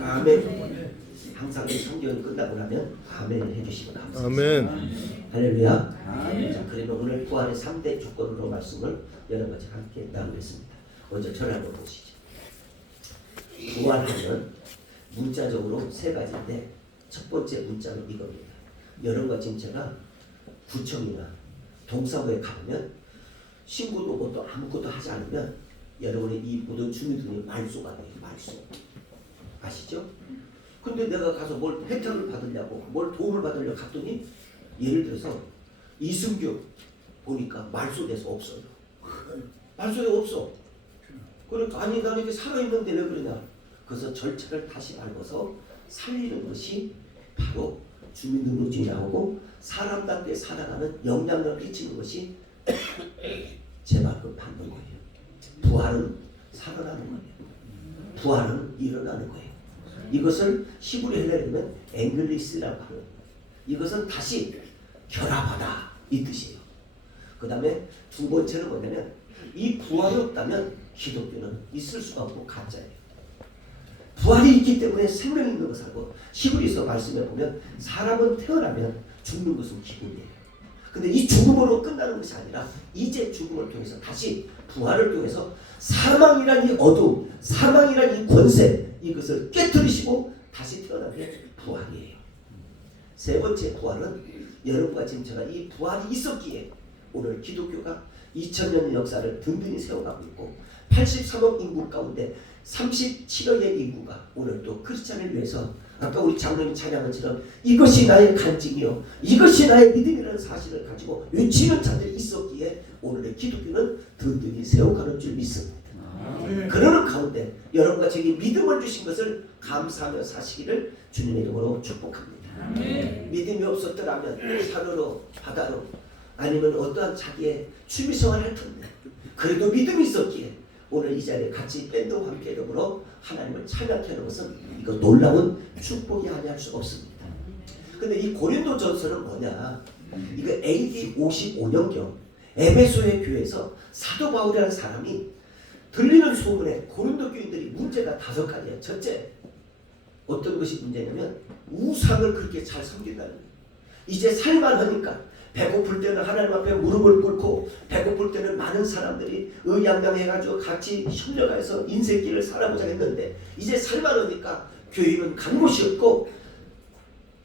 아멘. 항상 이 성경이 끝나고 나면 아멘을 해주시면 감사합니다. 아멘. 할렐루야. 자, 그러면 오늘 부활의 3대 조건으로 말씀을 여러 가지 함께 나누겠습니다. 먼저 저를 한번 보시죠. 부활하면 문자적으로 세 가지인데 첫 번째 문자는 이겁니다. 여러분과 지금 제가 구청이나 동사무에 가보면 신고도 뭐또 아무것도 하지 않으면 여러분의 이 모든 주민들이 말소가 돼요. 말소. 아시죠? 근데 내가 가서 뭘 혜택을 받으려고 뭘 도움을 받으려고 갔더니 예를 들어서 이승규 보니까 말소돼서 없어요. 말소돼 없어. 그러니까 아니 나는 이렇게 살아있는데 왜 그러냐. 그래서 절차를 다시 밟아서 살리는 것이 바로 주민등록증이 나오고 사람답게 살아가는 영향력을 끼치는 것이 재발급 받는 거예요. 부활은 살아나는 거예요. 부활은 일어나는 거예요. 이것을 히브리 헬라어로 앵글리스라고 하는, 이것은 다시 결합하다 이 뜻이에요. 그 다음에 두 번째는 뭐냐면 이 부활이 없다면 기독교는 있을 수가 없고 가짜예요. 부활이 있기 때문에 생명이 있는 것을 알고, 히브리서 말씀에 보면 사람은 태어나면 죽는 것은 기본이에요. 근데 이 죽음으로 끝나는 것이 아니라 이제 죽음을 통해서 다시 부활을 통해서 사망이란 이 어두움, 사망이란 이 권세, 이것을 깨뜨리시고 다시 태어나는 게 부활이에요. 세 번째 부활은 여러분과 지금 제가 이 부활이 있었기에 오늘 기독교가 2000년의 역사를 든든히 세워가고 있고 83억 인구 가운데 37억의 인구가 오늘 또 크리스찬을 위해서 아까 우리 장로님 찬양한 처럼 이것이 나의 간증이요 이것이 나의 믿음이라는 사실을 가지고 외치는 자들이 있었기에 오늘의 기독교는 든든히 세워가는 줄 믿습니다. 그러는 가운데 여러분과 저에게 믿음을 주신 것을 감사하며 사시기를 주님의 이름으로 축복합니다. 믿음이 없었더라면 산으로 바다로 아니면 어떠한 자기의 취미생활을 할 텐데 그래도 믿음이 있었기에 오늘 이 자리에 같이 밴드와 함께 이름으로 하나님을 찬양케 하는 것은 이거 놀라운 축복이 아니할 수 없습니다. 근데 이 고린도전서는 뭐냐, 이거 AD 55년경 에베소의 교회에서 사도 바울이라는 사람이 들리는 소문에 고린도 교인들이 문제가 5가지예요. 첫째, 어떤 것이 문제냐면 우상을 그렇게 잘 섬긴다는 거예요. 이제 살만하니까 배고플 때는 하나님 앞에 무릎을 꿇고 배고플 때는 많은 사람들이 의양당해가지고 같이 협력해서 인생길을 살아보자 했는데 이제 살만하니까 교회는 간 곳이 없고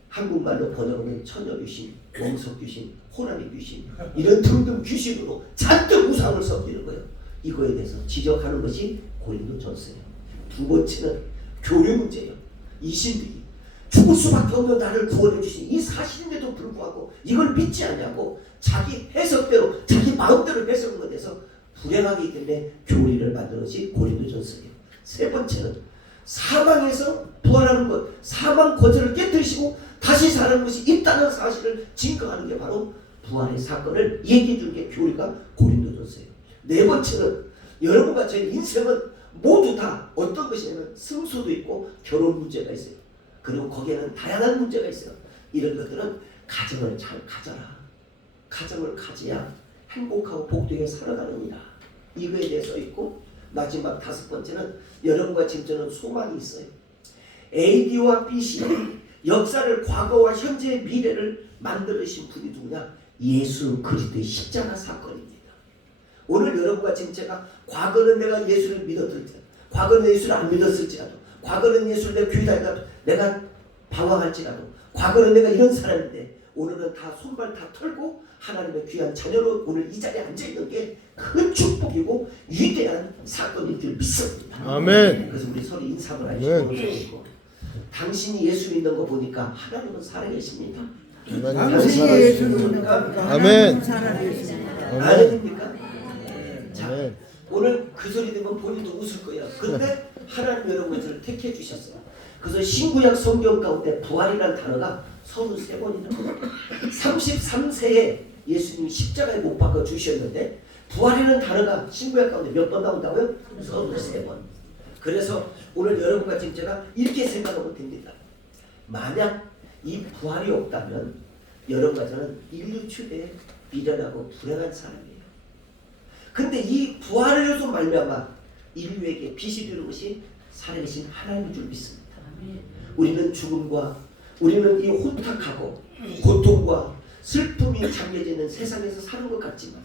한국말로 번역하면 처녀귀신, 원석귀신, 호랑이귀신 이런 등등 귀신으로 잔뜩 우상을 섬기는 거예요. 이거에 대해서 지적하는 것이 고린도전서예요. 두 번째는 교류 문제예요. 이 신들이 죽을 수밖에 없는 나를 구원해 주신 이 사실인데도 불구하고 이걸 믿지 않냐고 자기 해석대로 자기 마음대로 해석한 것에 대해서 불행하기 때문에 교리를 만드는 것이 고린도전서예요. 세 번째는 사망에서 부활하는 것, 사망 권세를 깨뜨리시고 다시 사는 것이 있다는 사실을 증거하는 게 바로 부활의 사건을 얘기해 주는 게 교리가 고린도전서예요. 네 번째는 여러분과 저의 인생은 모두 다 어떤 것이냐면 승소도 있고 결혼 문제가 있어요. 그리고 거기에는 다양한 문제가 있어요. 이런 것들은 가정을 잘 가져라. 가정을 가져야 행복하고 복되게 살아가느니라. 이거에 대해서 있고 마지막 5번째는 여러분과 지금 저는 소망이 있어요. AD와 BC 역사를 과거와 현재의 미래를 만들으신 분이 누구냐? 예수 그리스도의 십자가 사건입니다. 오늘 여러분과 지금 제가 과거는 내가 예수를 믿었을지라도 과거는 예수를 안 믿었을지라도 과거는 예수를 내가 교회 다니다도 내가 방황할지라도 과거는 내가 이런 사람인데 오늘은 다 손발 다 털고 하나님의 귀한 자녀로 오늘 이 자리에 앉아있는 게 큰 축복이고 위대한 사건인 줄 믿습니다. 아멘. 그래서 우리 서로 인사를 하시고 당신이 예수 믿는 거 보니까 하나님은 살아계십니다. 당신이 예수 믿는 거 아멘. 아멘입니까? 자, 오늘 그 소리 들으면 본인도 웃을 거예요. 그런데 하나님 여러분을 택해 주셨어요. 그래서 신구약 성경 가운데 부활이라는 단어가 33번이나 33세에 예수님이 십자가에 못 박아 주셨는데 부활이라는 단어가 신구약 가운데 몇 번 나온다고요? 33번. 그래서 오늘 여러분과 지금 제가 이렇게 생각하면 됩니다. 만약 이 부활이 없다면 여러분과 저는 인류 최대의 미련하고 불행한 사람이에요. 근데 이 부활으로서 말미암아 인류에게 빛이 되는 것이 살아계신 하나님인 줄 믿습니다. 우리는 죽음과 우리는 이 혼탁하고 고통과 슬픔이 잠겨지는 세상에서 사는 것 같지만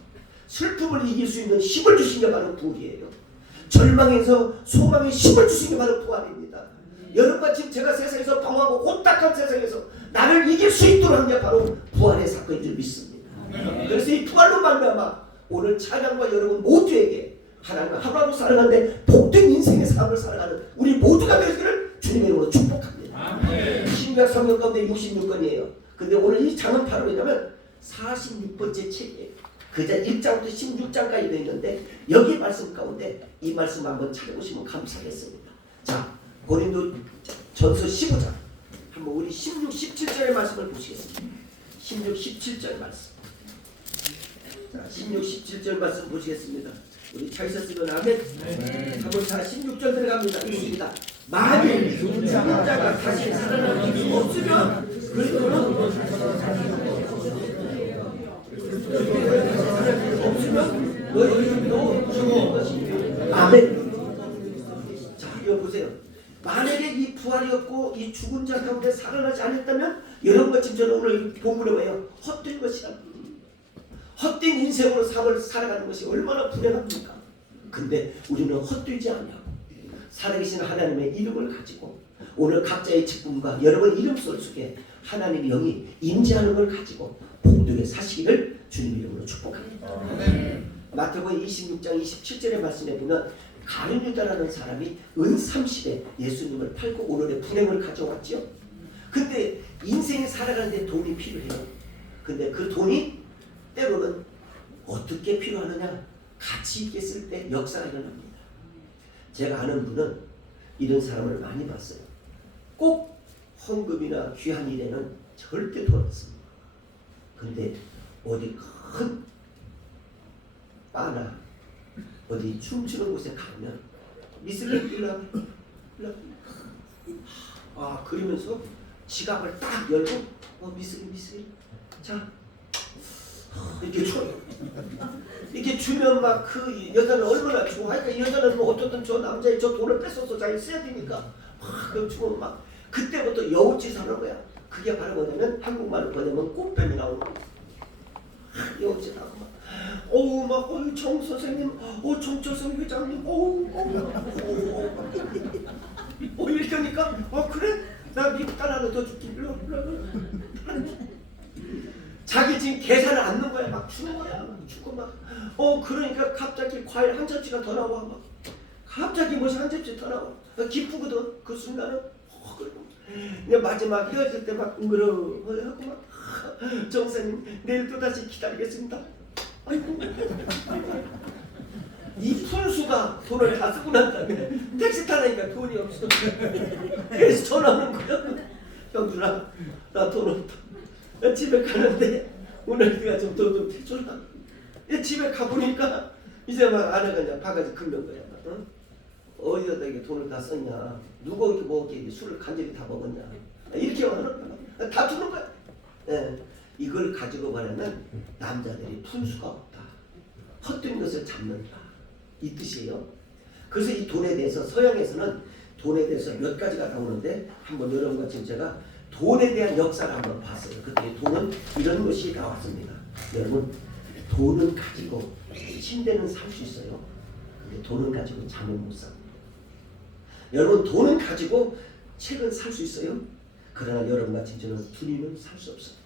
슬픔을 이길 수 있는 힘을 주신 게 바로 부활이에요. 절망에서 소망의 힘을 주신 게 바로 부활입니다. 여러분과 지금 제가 세상에서 방황하고 혼탁한 세상에서 나를 이길 수 있도록 한 게 바로 부활의 사건인 줄 믿습니다. 그래서 이 부활로 말미암아 오늘 찬양과 여러분 모두에게 하나님과 하루하루 살아가는데 복된 인생의 삶을 살아가는 우리 모두가 되기를 주님의 이름으로 축복합니다. 신약 성경 가운데 66권이에요. 근데 오늘 이 장은 바로 뭐냐면 46번째 책이에요. 그자 1장부터 16장까지 되어 있는데 여기 말씀 가운데 이 말씀 한번 찾아보시면 감사하겠습니다. 자, 고린도 전서 15장 한번 우리 16, 17절의 말씀을 보시겠습니다. 16, 17절 말씀. 자, 16, 17절 말씀 보시겠습니다. 우리 차 있었으면 아멘. 한번 자 16절 들어갑니다. 있습니다. 만일 죽은 자가 다시 살아날 수 없으면 그리스도는 없으면 너희도 죽은 것이 아멘. 자, 이거 보세요. 만약에 이 부활이 없고 이 죽은 자 가운데 살아나지 않았다면 여러분과 지금 저는 오늘 본문에 뭐예요? 헛된 것이야. 헛된 인생으로 삶을 살아가는 것이 얼마나 불행합니까? 근데 우리는 헛되지 않냐고 살아계신 하나님의 이름을 가지고 오늘 각자의 직분과 여러분 이름 속에 하나님의 영이 임재하는 걸 가지고 복되게 사시기를 주님 이름으로 축복합니다. 마태복음 26장 27절의 말씀에 보면 가룟 유다라는 사람이 은 30에 예수님을 팔고 오늘의 분행을 가져왔지요. 근데 인생에 살아가는데 돈이 필요해요. 근데 그 돈이 때로는 어떻게 필요하느냐? 가치 있게 쓸 때 역사가 일어납니다. 제가 아는 분은 이런 사람을 많이 봤어요. 꼭 헌금이나 귀한 일에는 절대 돈 안 씁니다. 근데 어디 큰 바나 어디 춤추는 곳에 가면 미스를 일러 그러면서 지갑을 딱 열고 미스리 자 이렇게 줘요. 이렇게 주면 막 그 여자는 얼마나 좋아하니까 이 여자는 뭐 어떻든 저 남자의 저 돈을 뺏어서 자기 써야 되니까 막 주면 막 그때부터 여우짓 하는 거야. 그게 바로 뭐냐면 한국말로 뭐냐면 꽃뱀이 나오는 거야. 여우짓 하고 막 정 선생님, 정철성 회장님, 이러니까 그래 나 미국 딸 하나 더 줄게. 자기 지금 계산을 안 넣은 거야. 막 주는 거야. 막 주고 막 그러니까 갑자기 과일 한 접시가 더 나와. 막 갑자기 뭐시 한 접시 더 나와. 기쁘거든. 그 순간은 그리고 마지막 헤어질 때 막 하고 막 정사님 내일 또 다시 기다리겠습니다. 아이고 이 푼수가 돈을 다 쓰고 난 다음에 택시 타니까 돈이 없어. 그래서 전화하는 거야. 형준아 나 돈 없다. 집에 가는데 오늘 네가 좀 돈 좀 해줘라. 집에 가보니까 이제 막 아내가 그냥 바가지 긁는 거야. 어디다 이게 돈을 다 썼냐? 누가 이렇게 먹게 술을 간절히 다 먹었냐? 이렇게 하는 거야. 다 주는 거야. 예, 이걸 가지고 말하면 남자들이 푼수가 없다. 헛된 것을 잡는다. 이 뜻이에요. 그래서 이 돈에 대해서 서양에서는 돈에 대해서 몇 가지가 나오는데 한번 여러분과 지금 제가 돈에 대한 역사를 한번 봤어요. 그때 돈은 이런 것이 나왔습니다. 여러분 돈은 가지고 침대는 살 수 있어요. 근데 돈은 가지고 잠을 못 삽니다. 여러분 돈은 가지고 책은 살 수 있어요. 그러나 여러분과 지금 저는 둘이는 살 수 없어요.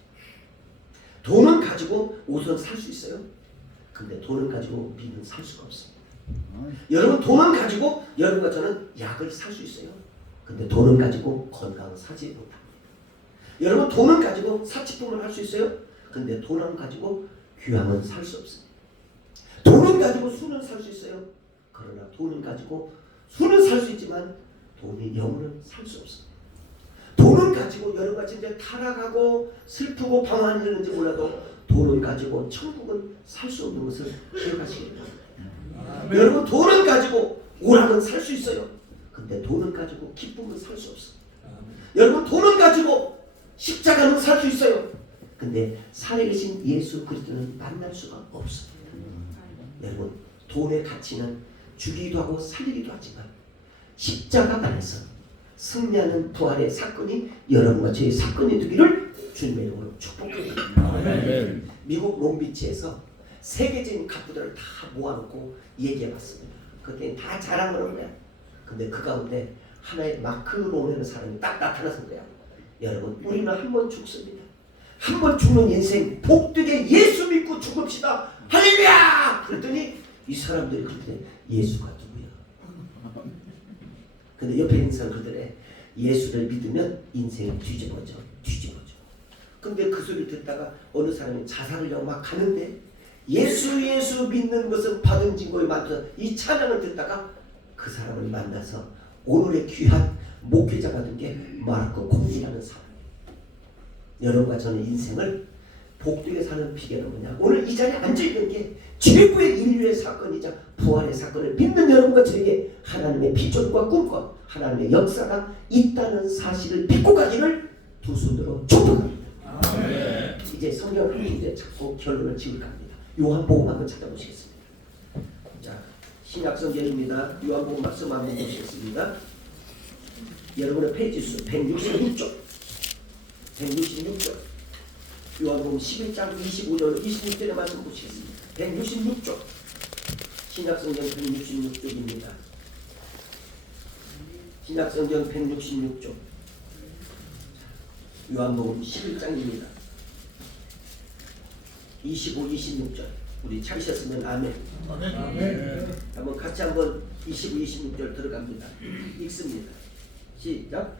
돈은 가지고 옷은 살 수 있어요. 근데 돈은 가지고 비는 살 수가 없습니다. 여러분 돈은 가지고 여러분과 저는 약을 살 수 있어요. 근데 돈은 가지고 건강을 사지 못합니다. 여러분 돈은 가지고 사치품을 할 수 있어요. 근데 돈은 가지고 귀함은 살 수 없습니다. 돈은 가지고 술은 살 수 있어요. 그러나 돈은 가지고 술은 살 수 있지만 돈이 영혼은 살 수 없습니다. 돈은 가지고 여러분과 이제 타락하고 슬프고 방황하는지 몰라도 돈은 가지고 천국은 살 수 없는 것을 기억하시기 바랍니다. 여러분 돈은 가지고 오락은 살 수 있어요. 근데 돈을 가지고 기쁨을 살 수 없어. 여러분 돈을 가지고 십자가는 살 수 있어요. 근데 살아계신 예수 그리스도는 만날 수가 없어. 여러분 돈의 가치는 주기도 하고 살리기도 하지만 십자가 안에서 승리하는 부활의 사건이 여러분과 저의 사건이 되기를 주님의 이름으로 축복합니다. 미국 롱비치에서 세계적인 갑부들을 다 모아놓고 얘기해봤습니다. 그때 다 자랑하는 거야. 근데 그 가운데 하나의 마크 론이라는 사람이 딱 나타나서 거야. 여러분 우리는 한 번 죽습니다. 한 번 죽는 인생 복되게 예수 믿고 죽읍시다. 할렐루야! 그랬더니 이 사람들이 그랬더니 예수가 누구야? 근데 옆에 있는 사람 그러더래. 예수를 믿으면 인생이 뒤집어져. 근데 그 소리를 듣다가 어느 사람이 자살하려고 막 가는데 예수 믿는 것은 받은 증거에 맞춰서 이 찬양을 듣다가 그 사람을 만나서 오늘의 귀한 목회자가 된 게 마르코 콩이라는 사람이에요. 여러분과 저는 인생을 복되게 사는 비결은 뭐냐? 오늘 이 자리에 앉아있는 게 최고의 인류의 사건이자 부활의 사건을 믿는 여러분과 저에게 하나님의 비전과 꿈과 하나님의 역사가 있다는 사실을 믿고 가기를 두 손으로 축복합니다. 이제 성경 한 문제 찾고 결론을 지을까 합니다. 요한복음 한번 찾아보시겠습니다. 자, 신약성경입니다. 요한복음 말씀 한번 보시겠습니다. 여러분의 페이지 수 166쪽 요한복음 11장 26절의 말씀 보시겠습니다. 166쪽 신약성경 166쪽입니다. 신약성경 166쪽 요한복음 11장입니다. 25, 26절 우리 찾으셨으면 아멘. 한번 같이 한번 25, 26절 들어갑니다. 읽습니다. 시작.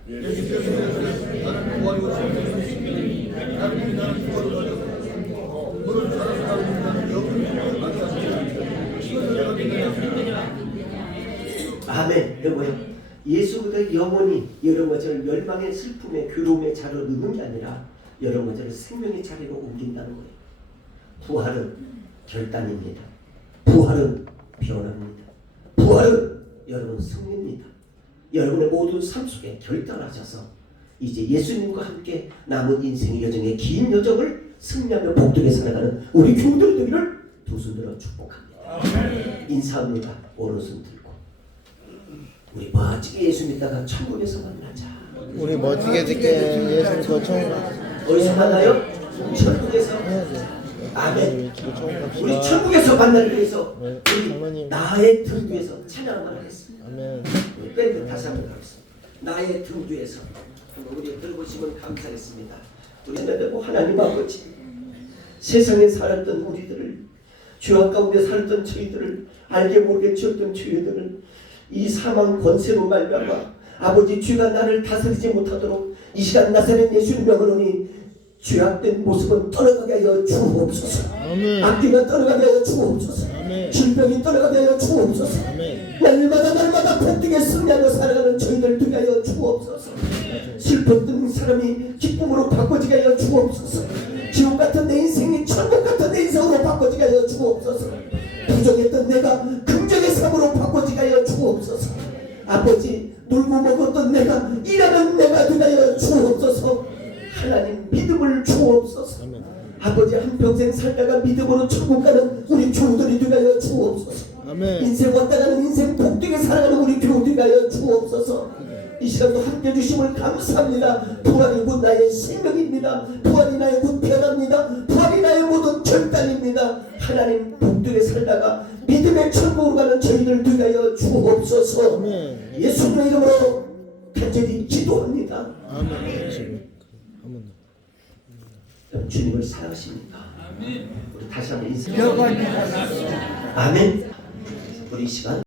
아멘. 여보요. 예수 그리스도 영원히 여러분과 저를 멸망의 슬픔의 괴로움의 자리로 넣는 게 아니라 여러분과 저를 생명의 자리로 옮긴다는 거예요. 부활은 결단입니다. 부활은 변화입니다. 부활은 여러분 승리입니다. 여러분의 모든 삶 속에 결단하셔서 이제 예수님과 함께 남은 인생의 여정의 긴 여정을 승리하며 복되게 살아가는 우리 교우들 되기를 두 손 들어 축복합니다. 인사합니다. 오른손 들고 우리 멋지게 예수 믿다가 천국에서 만나자. 우리 멋지게 듣게 예수님 거처 어디서 만나요? 천국에서. 아멘. 우리 천국에서 만나기 위해서 우리 나의 등 위에서 찬양을 하겠습니다. 아멘. 우리 밴드 다시 한번 하겠습니다. 나의 등 위에서 우리 들어보시면 감사하겠습니다. 우리 하나님 아버지 세상에 살았던 우리들을 죄악 가운데 살았던 저희들을 알게 모르게 지었던 저희들을 이 사망 권세로 말미암아 아버지 죄가 나를 다스리지 못하도록 이 시간 나사렛 예수님 명으로니 죄악된 모습은 떠나가게 하여 주옵소서. 악기가 떠나가게 하여 주옵소서. 질병이 떠나가게 하여 주옵소서. 날마다 복되게 승리하며 살아가는 저희들 되게 하여 주옵소서. 슬펐던 사람이 기쁨으로 바꿔지게 하여 주옵소서. 지옥 같은 내 인생이 천국 같은 내 인생으로 바꿔지게 하여 주옵소서. 부정했던 내가 긍정의 삶으로 바꿔지게 하여 주옵소서. 아버지 놀고 먹었던 내가 일하는 내가 되게 하여 주옵소서. 하나님 믿음을 주옵소서. 아버지 한평생 살다가 믿음으로 천국 가는 우리 교우들이 되게 하여 주옵소서. 인생 왔다 가는 인생 복되게 살아가는 우리 교우들이 하여 주옵소서. 이 시간도 함께 주심을 감사합니다. 부활이 곧 나의 생명입니다. 부활이 나의 곧 변화입니다. 부활이 나의 모든 결단입니다. 하나님 복되게 살다가 믿음의 천국으로 가는 저희들 되게 하여 주옵소서. 예수님의 이름으로 간절히 기도합니다. 주님을 사랑하십니까? 우리 다시 한번 인사. 아멘. 우리 이 시간